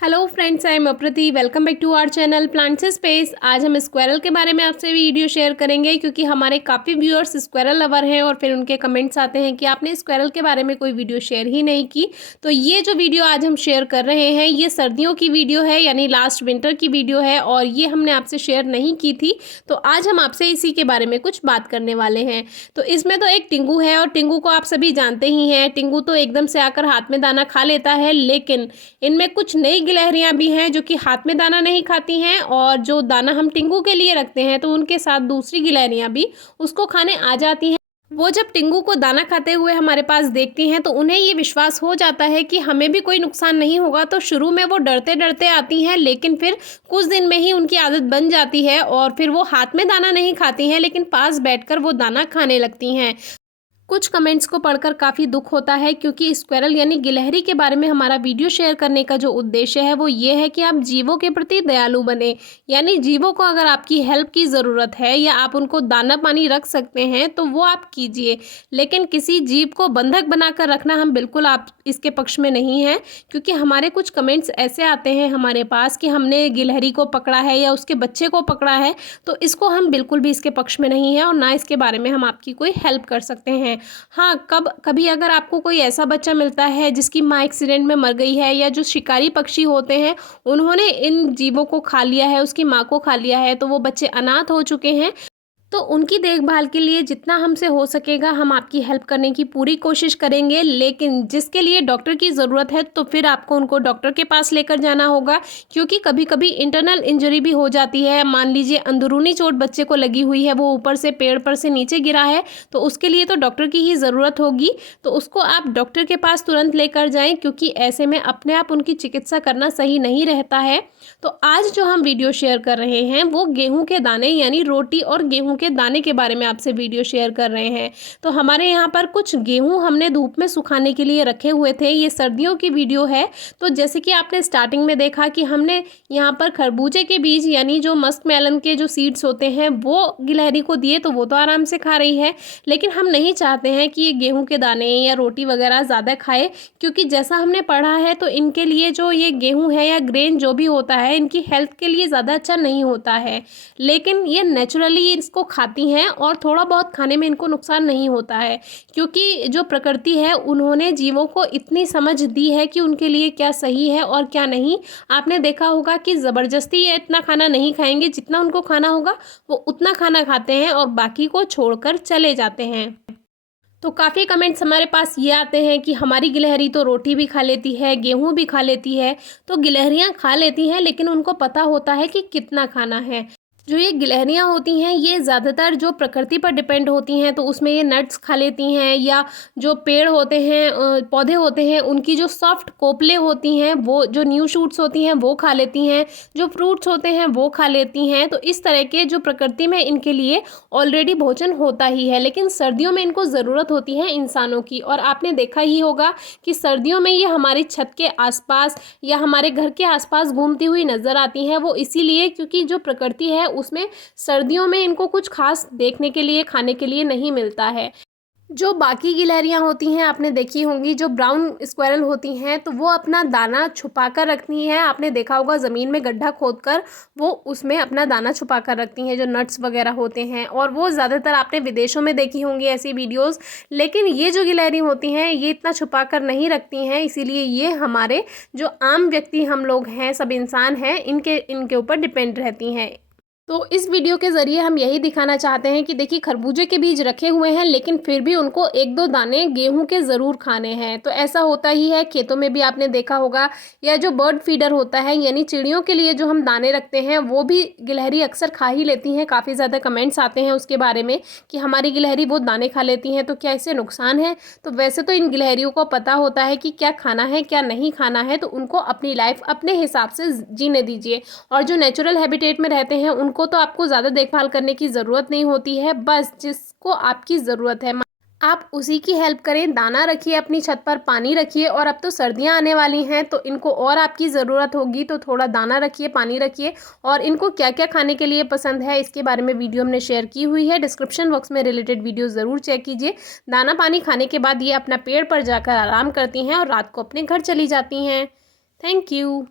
Hello friends, I am Aprati. Welcome back to our channel plants space. आज हम squirrel के बारे में आपसे वीडियो शेयर करेंगे क्योंकि हमारे काफ़ी व्यूअर्स स्क्वायरल लवर हैं और फिर उनके कमेंट्स आते हैं कि आपने स्क्वायरल के बारे में कोई वीडियो शेयर ही नहीं की। तो ये जो वीडियो आज हम शेयर कर रहे हैं ये सर्दियों की वीडियो है, यानी लास्ट विंटर की वीडियो है और ये हमने आपसे शेयर नहीं की थी। तो आज हम आपसे इसी के बारे में कुछ बात करने वाले हैं। तो इसमें तो एक टिंगू है और टिंगू को आप सभी जानते ही हैं। टिंगू तो एकदम से आकर हाथ में दाना खा लेता है, लेकिन इनमें कुछ नई गिलहरियां भी हैं जो कि हाथ में दाना नहीं खाती हैं और जो दाना हम टिंगू के लिए रखते हैं तो उनके साथ दूसरी गिलहरियां भी उसको खाने आ जाती हैं। वो जब टिंगू को दाना खाते हुए हमारे पास देखती हैं तो उन्हें ये विश्वास हो जाता है कि हमें भी कोई नुकसान नहीं होगा। तो शुरू में वो डरते डरते आती हैं, लेकिन फिर कुछ दिन में ही उनकी आदत बन जाती है और फिर वो हाथ में दाना नहीं खाती हैं, लेकिन पास बैठकर वो दाना खाने लगती हैं। कुछ कमेंट्स को पढ़कर काफ़ी दुख होता है क्योंकि स्क्वायरल यानी गिलहरी के बारे में हमारा वीडियो शेयर करने का जो उद्देश्य है वो ये है कि आप जीवों के प्रति दयालु बने। यानी जीवों को अगर आपकी हेल्प की ज़रूरत है या आप उनको दाना पानी रख सकते हैं तो वो आप कीजिए, लेकिन किसी जीव को बंधक बनाकर रखना हम बिल्कुल आप इसके पक्ष में नहीं हैं। क्योंकि हमारे कुछ कमेंट्स ऐसे आते हैं हमारे पास कि हमने गिलहरी को पकड़ा है या उसके बच्चे को पकड़ा है, तो इसको हम बिल्कुल भी इसके पक्ष में नहीं हैं और ना इसके बारे में हम आपकी कोई हेल्प कर सकते हैं। हाँ, कभी अगर आपको कोई ऐसा बच्चा मिलता है जिसकी माँ एक्सीडेंट में मर गई है या जो शिकारी पक्षी होते हैं उन्होंने इन जीवों को खा लिया है, उसकी माँ को खा लिया है, तो वो बच्चे अनाथ हो चुके हैं, तो उनकी देखभाल के लिए जितना हमसे हो सकेगा हम आपकी हेल्प करने की पूरी कोशिश करेंगे। लेकिन जिसके लिए डॉक्टर की ज़रूरत है तो फिर आपको उनको डॉक्टर के पास लेकर जाना होगा, क्योंकि कभी कभी इंटरनल इंजरी भी हो जाती है। मान लीजिए अंदरूनी चोट बच्चे को लगी हुई है, वो ऊपर से पेड़ पर से नीचे गिरा है, तो उसके लिए तो डॉक्टर की ही ज़रूरत होगी। तो उसको आप डॉक्टर के पास तुरंत लेकर जाएँ, क्योंकि ऐसे में अपने आप उनकी चिकित्सा करना सही नहीं रहता है। तो आज जो हम वीडियो शेयर कर रहे हैं वो गेहूं के दाने यानी रोटी और गेहूं के दाने के बारे में आपसे वीडियो शेयर कर रहे हैं। तो हमारे यहाँ पर कुछ गेहूं हमने धूप में सुखाने के लिए रखे हुए थे। ये सर्दियों की वीडियो है। तो जैसे कि आपने स्टार्टिंग में देखा कि हमने यहाँ पर खरबूजे के बीज यानी जो मस्क मेलन के जो सीड्स होते हैं वो गिलहरी को दिए, तो वो तो आराम से खा रही है। लेकिन हम नहीं चाहते हैं कि ये गेहूँ के दाने या रोटी वगैरह ज़्यादा खाए, क्योंकि जैसा हमने पढ़ा है तो इनके लिए जो ये गेहूँ है या ग्रेन जो भी होता है इनकी हेल्थ के लिए ज़्यादा अच्छा नहीं होता है। लेकिन ये नेचुरली इसको खाती हैं और थोड़ा बहुत खाने में इनको नुकसान नहीं होता है, क्योंकि जो प्रकृति है उन्होंने जीवों को इतनी समझ दी है कि उनके लिए क्या सही है और क्या नहीं। आपने देखा होगा कि ज़बरदस्ती ये इतना खाना नहीं खाएंगे, जितना उनको खाना होगा वो उतना खाना खाते हैं और बाकी को छोड़कर चले जाते हैं। तो काफ़ी कमेंट्स हमारे पास ये आते हैं कि हमारी गिलहरी तो रोटी भी खा लेती है, गेहूं भी खा लेती है। तो गिलहरियां खा लेती हैं, लेकिन उनको पता होता है कि कितना खाना है। जो ये गिलहरियां होती हैं ये ज़्यादातर जो प्रकृति पर डिपेंड होती हैं, तो उसमें ये नट्स खा लेती हैं, या जो पेड़ होते हैं पौधे होते हैं उनकी जो सॉफ्ट कोपले होती हैं, वो जो न्यू शूट्स होती हैं वो खा लेती हैं, जो फ्रूट्स होते हैं वो खा लेती हैं। तो इस तरह के जो प्रकृति में इनके लिए ऑलरेडी भोजन होता ही है। लेकिन सर्दियों में इनको ज़रूरत होती है इंसानों की, और आपने देखा ही होगा कि सर्दियों में ये हमारी छत के आसपास या हमारे घर के आसपास घूमती हुई नज़र आती हैं। वो इसीलिए क्योंकि जो प्रकृति है उसमें सर्दियों में इनको कुछ खास देखने के लिए खाने के लिए नहीं मिलता है। जो बाकी गिलहरियां होती हैं आपने देखी होंगी, जो ब्राउन स्क्वायरल होती हैं, तो वो अपना दाना छुपा कर रखती हैं। आपने देखा होगा ज़मीन में गड्ढा खोदकर वो उसमें अपना दाना छुपा कर रखती हैं, जो नट्स वगैरह होते हैं, और वो ज़्यादातर आपने विदेशों में देखी होंगी ऐसी वीडियोस। लेकिन ये जो गिलहरी होती हैं ये इतना छुपा कर नहीं रखती हैं, इसीलिए ये हमारे जो आम व्यक्ति हम लोग हैं, सब इंसान हैं, इनके ऊपर डिपेंड रहती हैं। तो इस वीडियो के ज़रिए हम यही दिखाना चाहते हैं कि देखिए खरबूजे के बीज रखे हुए हैं, लेकिन फिर भी उनको एक दो दाने गेहूं के ज़रूर खाने हैं। तो ऐसा होता ही है, खेतों में भी आपने देखा होगा, या जो बर्ड फीडर होता है यानी चिड़ियों के लिए जो हम दाने रखते हैं वो भी गिलहरी अक्सर खा ही लेती हैं। काफ़ी ज़्यादा कमेंट्स आते हैं उसके बारे में कि हमारी गिलहरी वो दाने खा लेती हैं, तो क्या इससे नुकसान है? तो वैसे तो इन गिलहरियों को पता होता है कि क्या खाना है क्या नहीं खाना है, तो उनको अपनी लाइफ अपने हिसाब से जीने दीजिए। और जो नेचुरल हैबिटेट में रहते हैं उनको तो आपको ज़्यादा देखभाल करने की ज़रूरत नहीं होती है, बस जिसको आपकी ज़रूरत है आप उसी की हेल्प करें। दाना रखिए अपनी छत पर, पानी रखिए, और अब तो सर्दियां आने वाली हैं तो इनको और आपकी ज़रूरत होगी, तो थोड़ा दाना रखिए, पानी रखिए। और इनको क्या क्या खाने के लिए पसंद है इसके बारे में वीडियो हमने शेयर की हुई है, डिस्क्रिप्शन बॉक्स में रिलेटेड वीडियो ज़रूर चेक कीजिए। दाना पानी खाने के बाद ये अपना पेड़ पर जाकर आराम करती हैं और रात को अपने घर चली जाती हैं। Thank you.